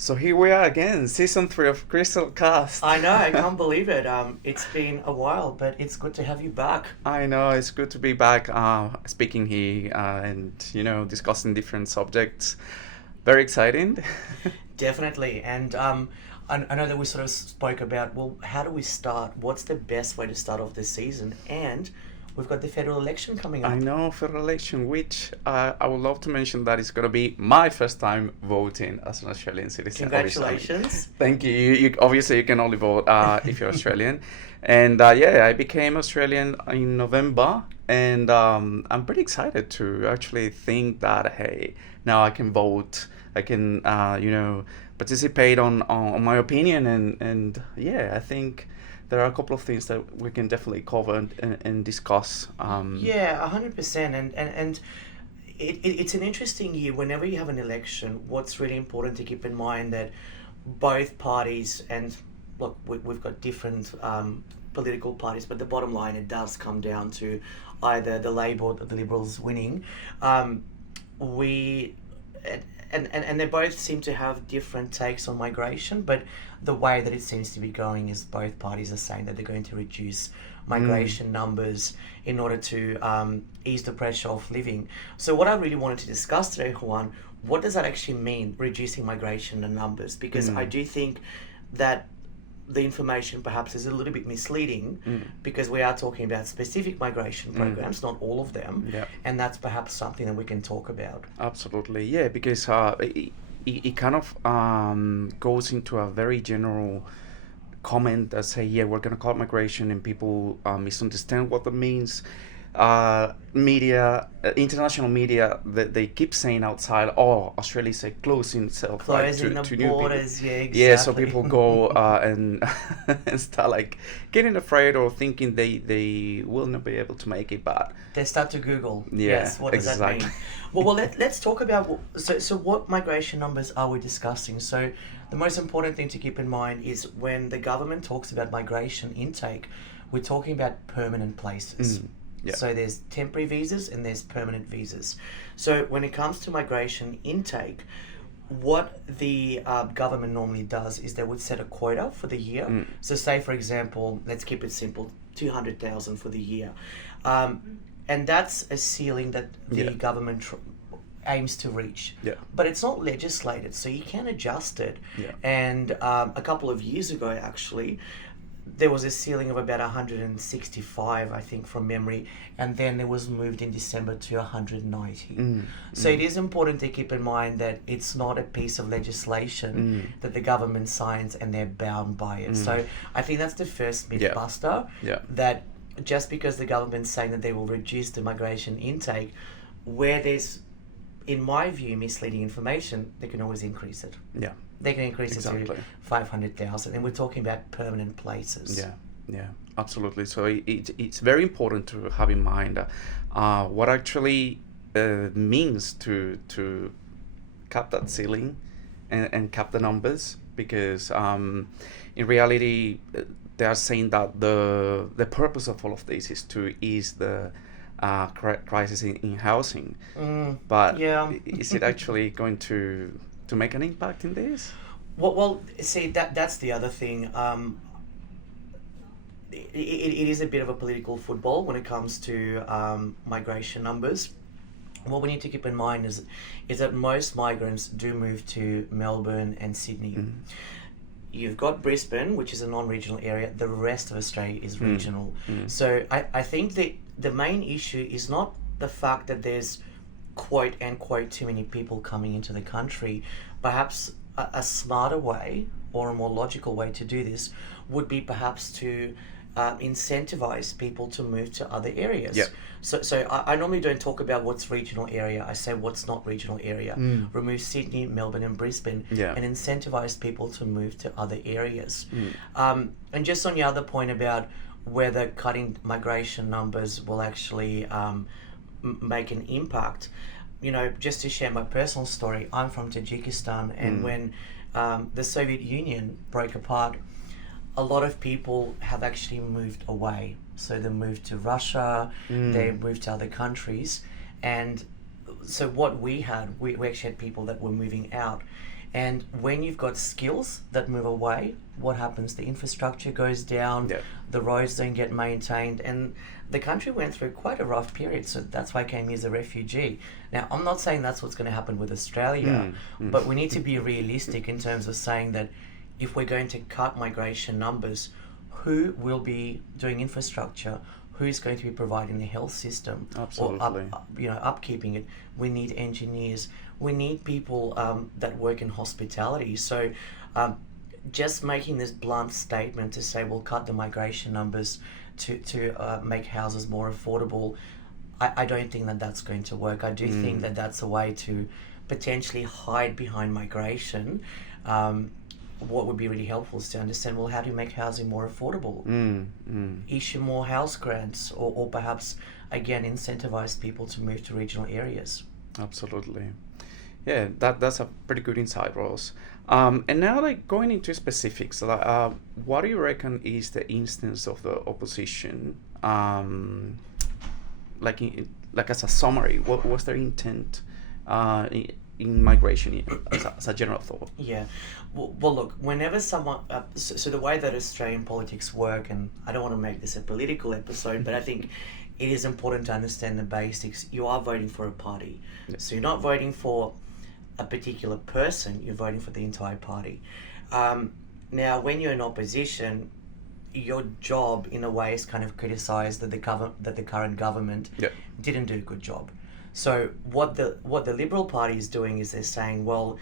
So here we are again, season 3 of Crystal Cast. I know, I can't believe it. It's been a while, but it's good to have you back. I know it's good to be back speaking here and discussing different subjects. Very exciting. Definitely. And I know that we sort of spoke about, well, how do we start? What's the best way to start off this season? And we've got the federal election coming I up. know for election, which I would love to mention that it's going to be my first time voting as an Australian citizen. Congratulations. Thank you. You obviously you can only vote if you're Australian, and yeah, I became Australian in November, and I'm pretty excited to actually think that hey, now I can vote. I can participate on my opinion, and yeah, I think there are a couple of things that we can definitely cover and discuss. Yeah, 100%. And it's an interesting year. Whenever you have an election, what's really important to keep in mind that both parties, and look, we've got different political parties, but the bottom line, it does come down to either the Labor or the Liberals winning. We and they both seem to have different takes on migration, but the way that it seems to be going is both parties are saying that they're going to reduce migration numbers in order to ease the pressure of living. So what I really wanted to discuss today, Juan, what does that actually mean, reducing migration and numbers? Because I do think that the information perhaps is a little bit misleading because we are talking about specific migration programs, not all of them, Yeah. and that's perhaps something that we can talk about. Absolutely, yeah, because it kind of goes into a very general comment that say, yeah, we're going to call it migration, and people misunderstand what that means. International media, they keep saying outside, oh, Australia is like closing itself like, Closing the to new people. borders, yeah, exactly. Yeah, so people go and and start like getting afraid or thinking they will not be able to make it back. They start to Google. Yeah, Yes, what does that exactly. mean? Well, let's talk about so what migration numbers are we discussing? So the most important thing to keep in mind is when the government talks about migration intake, we're talking about permanent places. Yeah. So there's temporary visas and there's permanent visas. So when it comes to migration intake, what the government normally does is they would set a quota for the year. So say, for example, let's keep it simple, 200,000 for the year. And that's a ceiling that the Yeah. government aims to reach. Yeah. But it's not legislated, so you can adjust it. Yeah. And a couple of years ago, actually, there was a ceiling of about 165, I think, from memory, and then it was moved in December to 190. So it is important to keep in mind that it's not a piece of legislation that the government signs and they're bound by it. So I think that's the first myth Yeah. buster, Yeah. that just because the government's saying that they will reduce the migration intake, where there's, in my view, misleading information, they can always increase it. Yeah. They can increase it Exactly. to 500,000, and we're talking about permanent places. Yeah, yeah, absolutely. So it's very important to have in mind what actually means to cap that ceiling and cap the numbers, because in reality they are saying that the purpose of all of this is to ease the crisis in housing. But Yeah. is it actually going to make an impact in this? Well, see, that's the other thing. It is a bit of a political football when it comes to migration numbers. What we need to keep in mind is that most migrants do move to Melbourne and Sydney. You've got Brisbane, which is a non-regional area. The rest of Australia is regional. So I think that the main issue is not the fact that there's quote unquote too many people coming into the country. Perhaps a smarter way or a more logical way to do this would be perhaps to incentivize people to move to other areas. Yeah. So I normally don't talk about what's regional area. I say what's not regional area. Remove Sydney, Melbourne, and Brisbane, Yeah. and incentivize people to move to other areas. And just on the other point about whether cutting migration numbers will actually make an impact, just to share my personal story, I'm from Tajikistan, and when the Soviet Union broke apart, a lot of people have actually moved away. So they moved to Russia, they moved to other countries, and so what we actually had people that were moving out, And when you've got skills that move away, what happens? The infrastructure goes down, Yeah. the roads don't get maintained, and the country went through quite a rough period. So that's why I came here as a refugee. Now, I'm not saying that's what's going to happen with Australia, but we need to be realistic in terms of saying that if we're going to cut migration numbers, who will be doing infrastructure? Who's going to be providing the health system Absolutely. or upkeeping it? We need engineers. We need people that work in hospitality. So just making this blunt statement to say we'll cut the migration numbers to make houses more affordable, I don't think that that's going to work. I do think that that's a way to potentially hide behind migration. What would be really helpful is to understand, well, how do you make housing more affordable? Issue more house grants, or perhaps, again, incentivize people to move to regional areas. Absolutely. Yeah, that's a pretty good insight, Ross. And now, like, going into specifics, what do you reckon is the instance of the opposition? Like as a summary, what was their intent in migration as a general thought? Yeah. Well, look, whenever someone... so the way that Australian politics work, and I don't want to make this a political episode, but I think it is important to understand the basics. You are voting for a party. Yes. So you're not voting for a particular person, you're voting for the entire party. Now, when you're in opposition, your job, in a way, is kind of criticise that the current government didn't do a good job. So what the Liberal Party is doing is they're saying, well,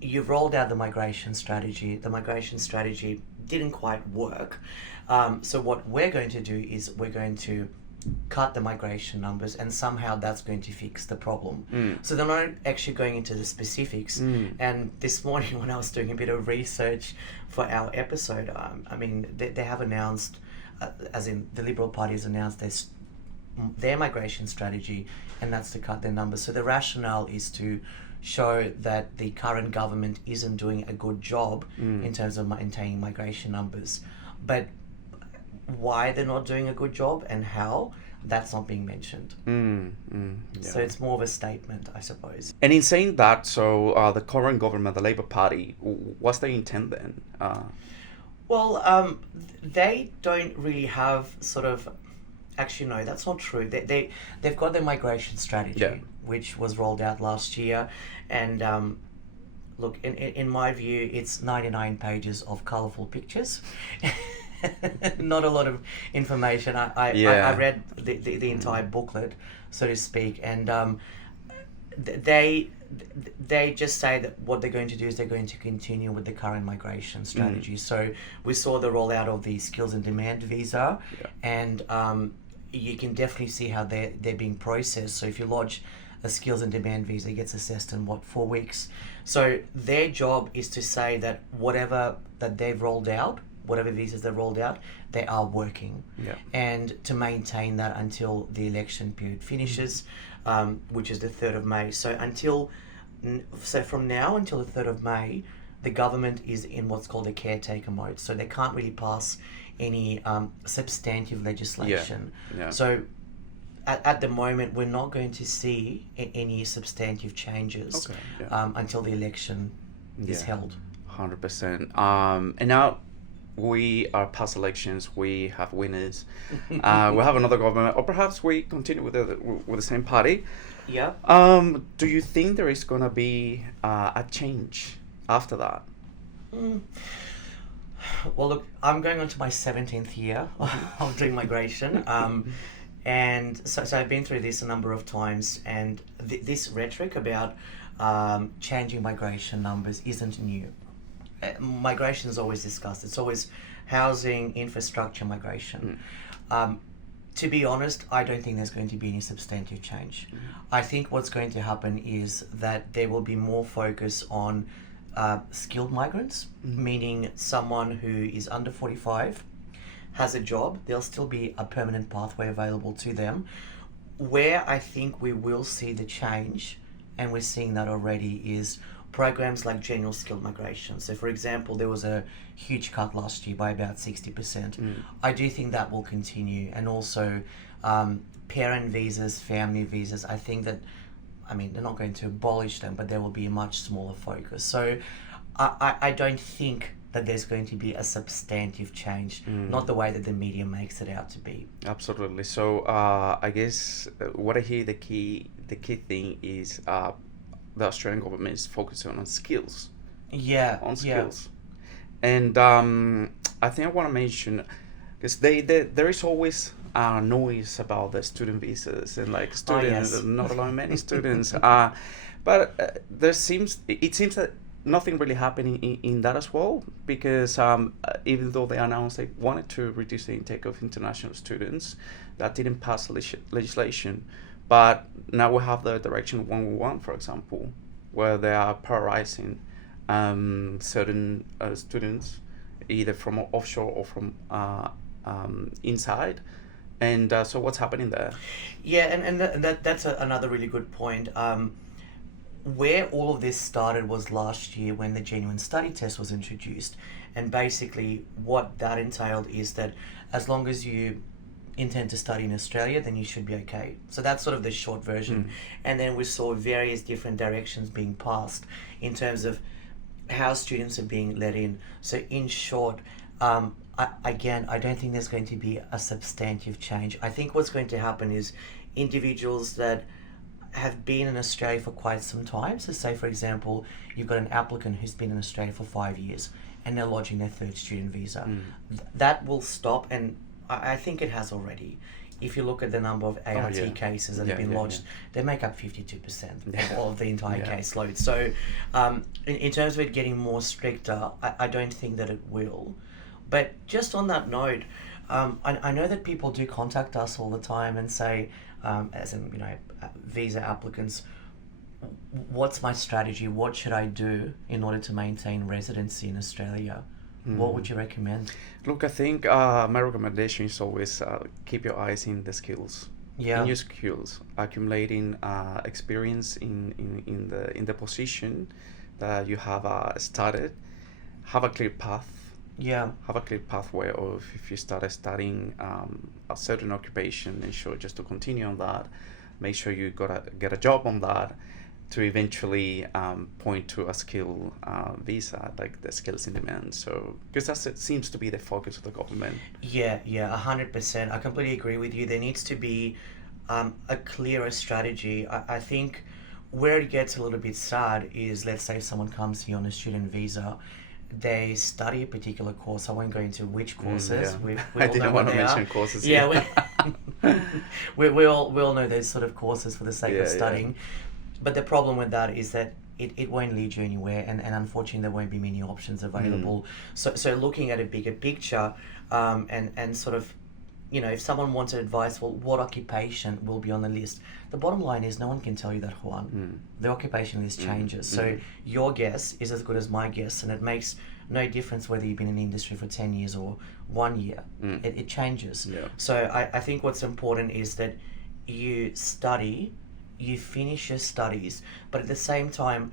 you've rolled out the migration strategy. The migration strategy didn't quite work. So what we're going to do is we're going to cut the migration numbers, and somehow that's going to fix the problem. So they're not actually going into the specifics. And this morning, when I was doing a bit of research for our episode, I mean, they have announced, as in the Liberal Party has announced their migration strategy, and that's to cut their numbers. So the rationale is to show that the current government isn't doing a good job in terms of maintaining migration numbers. But why they're not doing a good job and how, that's not being mentioned. Yeah. So it's more of a statement, I suppose. And in saying that, so the current government, the Labour Party, what's their intent then? Well, they don't really have sort of... Actually, no, that's not true. They've got their migration strategy, which was rolled out last year. And look, in my view, it's 99 pages of colourful pictures. Not a lot of information. I read the entire booklet, so to speak, and they just say that what they're going to do is they're going to continue with the current migration strategy. So we saw the rollout of the skills and demand visa, and you can definitely see how they're being processed. So if you lodge a skills and demand visa, it gets assessed in 4 weeks. So their job is to say that whatever that they've rolled out, whatever visas they've rolled out, they are working. And to maintain that until the election period finishes, which is the 3rd of May. So from now until the 3rd of May, the government is in what's called a caretaker mode. So they can't really pass any substantive legislation. So at the moment, we're not going to see any substantive changes until the election is held. 100%. And now we are past elections. We have winners. We have another government, or perhaps we continue with the same party. Do you think there is gonna be a change after that? Well, look, I'm going on to my 17th year of doing migration. And so I've been through this a number of times, and this rhetoric about changing migration numbers isn't new. Migration is always discussed. It's always housing, infrastructure, migration. To be honest, I don't think there's going to be any substantive change. I think what's going to happen is that there will be more focus on skilled migrants, meaning someone who is under 45, has a job, there'll still be a permanent pathway available to them. Where I think we will see the change, and we're seeing that already, is programs like general skilled migration. So for example, there was a huge cut last year by about 60%. I do think that will continue. And also parent visas, family visas. I think that I mean, they're not going to abolish them, but there will be a much smaller focus. So I don't think that there's going to be a substantive change, not the way that the media makes it out to be. Absolutely. So I guess what I hear the key thing is the Australian government is focusing on skills. Yeah, On yeah. skills. And I think I want to mention, because there is always noise about the student visas and like students yes. not allowing many students. But it seems that nothing really happening in that as well, because even though they announced they wanted to reduce the intake of international students, that didn't pass legislation. But now we have the Direction 111, for example, where they are prioritizing certain students, either from offshore or from inside. And so what's happening there? Yeah, and that's another really good point. Where all of this started was last year when the genuine study test was introduced. And basically, what that entailed is that as long as you intend to study in Australia, then you should be okay. So that's sort of the short version. And then we saw various different directions being passed in terms of how students are being let in. So in short, I don't think there's going to be a substantive change. I think what's going to happen is individuals that have been in Australia for quite some time. So say, for example, you've got an applicant who's been in Australia for 5 years and they're lodging their third student visa. That will stop, and I think it has already. If you look at the number of ART cases that have been lodged, they make up 52% of all of the entire caseload. So in terms of it getting more stricter, I don't think that it will. But just on that note, I know that people do contact us all the time and say, as in, visa applicants, what's my strategy? What should I do in order to maintain residency in Australia? What would you recommend? Look, I think my recommendation is always keep your eyes in the skills. Yeah. In your skills, accumulating experience in the position that you have started. Have a clear path. Yeah. Have a clear pathway of if you started studying a certain occupation, ensure just to continue on that. Make sure you get a job on that to eventually point to a skill visa, like the skills in demand. So, because it seems to be the focus of the government. Yeah, 100%. I completely agree with you. There needs to be a clearer strategy. I think where it gets a little bit sad is, let's say someone comes here on a student visa, they study a particular course. I won't go into which courses. We I all didn't know want what to they mention are. courses. Yeah, we all know those sort of courses for the sake of studying. But the problem with that is that it won't lead you anywhere, and unfortunately there won't be many options available. So looking at a bigger picture, and sort of, if someone wanted advice, well, what occupation will be on the list? The bottom line is no one can tell you that, Juan. The occupation list changes. So your guess is as good as my guess, and it makes no difference whether you've been in the industry for 10 years or 1 year. It changes. Yeah. So I think what's important is that you study, you finish your studies, but at the same time,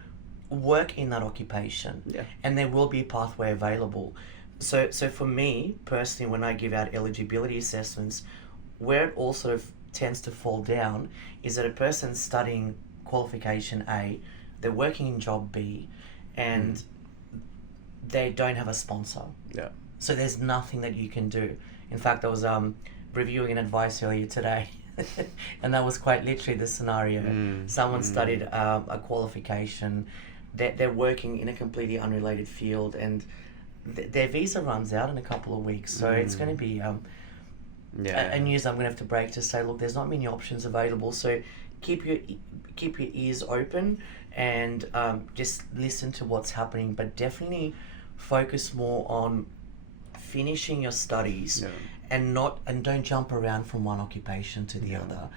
work in that occupation. Yeah. And there will be a pathway available. So for me, personally, when I give out eligibility assessments, where it all sort of tends to fall down is that a person's studying qualification A, they're working in job B, and they don't have a sponsor. Yeah. So there's nothing that you can do. In fact, I was reviewing an advice earlier today, and that was quite literally the scenario. Someone studied a qualification, they're working in a completely unrelated field, and their visa runs out in a couple of weeks. So it's going to be a news I'm going to have to break to say, look, there's not many options available. So keep your ears open and just listen to what's happening, but definitely focus more on finishing your studies and don't jump around from one occupation to the other.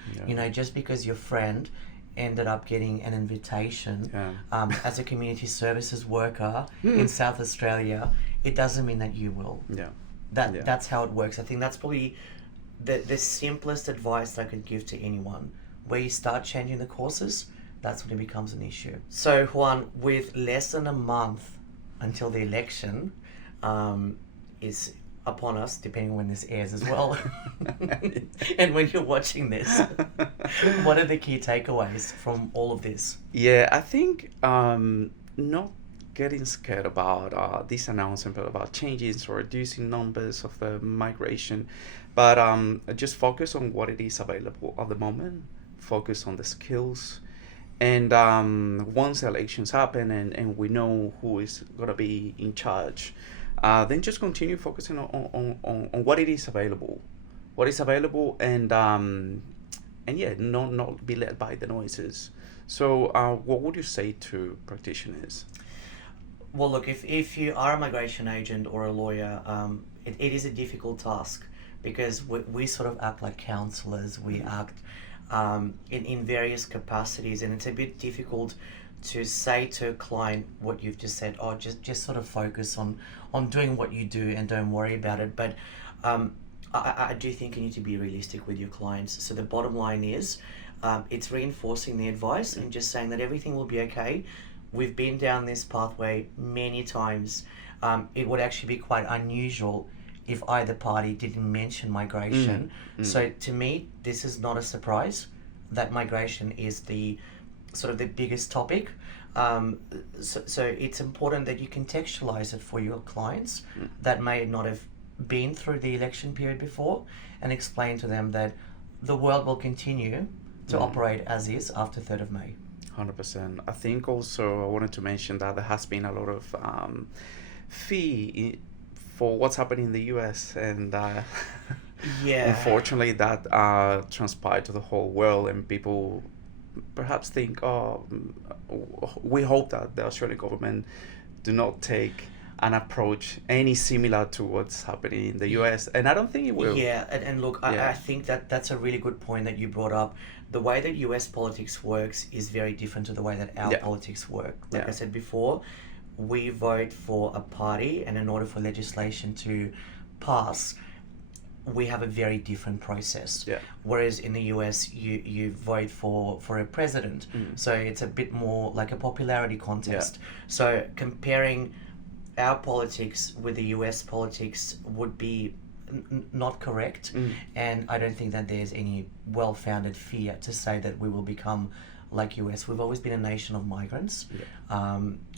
Just because your friend ended up getting an invitation as a community services worker in South Australia, it doesn't mean that you will. That's how it works. I think that's probably the simplest advice I could give to anyone. Where you start changing the courses, that's when it becomes an issue. So Juan, with less than a month until the election is upon us, depending on when this airs as well, and when you're watching this, What are the key takeaways from all of this? Yeah, I think not getting scared about this announcement about changes or reducing numbers of the migration, but just focus on what it is available at the moment. Focus on the skills, and once the elections happen and we know who is gonna be in charge, then just continue focusing on what it is available, and yeah, not be led by the noises. So, what would you say to practitioners? Well, look, if you are a migration agent or a lawyer, it is a difficult task because we sort of act like counselors. We act in various capacities, and it's a bit difficult to say to a client what you've just said. Oh, just sort of focus on doing what you do and don't worry about it. But I do think you need to be realistic with your clients. So the bottom line is, it's reinforcing the advice and just saying that everything will be okay. We've been down this pathway many times. It would actually be quite unusual if either party didn't mention migration. So to me, this is not a surprise that migration is the sort of the biggest topic. So it's important that you contextualize it for your clients that may not have been through the election period before, and explain to them that the world will continue to operate as is after 3rd of May. 100%. I think also I wanted to mention that there has been a lot of for what's happening in the US, and Yeah. unfortunately that transpired to the whole world, and people perhaps think, oh, we hope that the Australian government do not take an approach any similar to what's happening in the US, and I don't think it will. Yeah, and look, Yeah. I think that that's a really good point that you brought up. The way that US politics works is very different to the way that our Yeah. politics work. Like Yeah. I said before, we vote for a party, and in order for legislation to pass, we have a very different process. Yeah. Whereas in the US, you vote for a president. So it's a bit more like a popularity contest. So comparing our politics with the US politics would be not correct, and I don't think that there's any well-founded fear to say that we will become like US. We've always been a nation of migrants,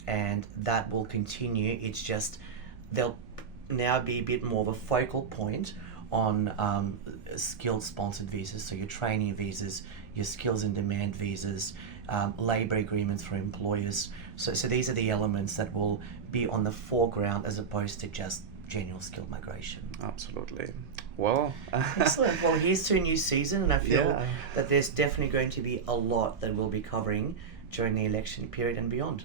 and that will continue. It's just there'll now be a bit more of a focal point on skilled sponsored visas, so your training visas, your skills in demand visas, labour agreements for employers. So these are the elements that will be on the foreground as opposed to just general skilled migration. Absolutely. Well, Excellent. Well, here's to a new season, and I feel Yeah. that there's definitely going to be a lot that we'll be covering during the election period and beyond.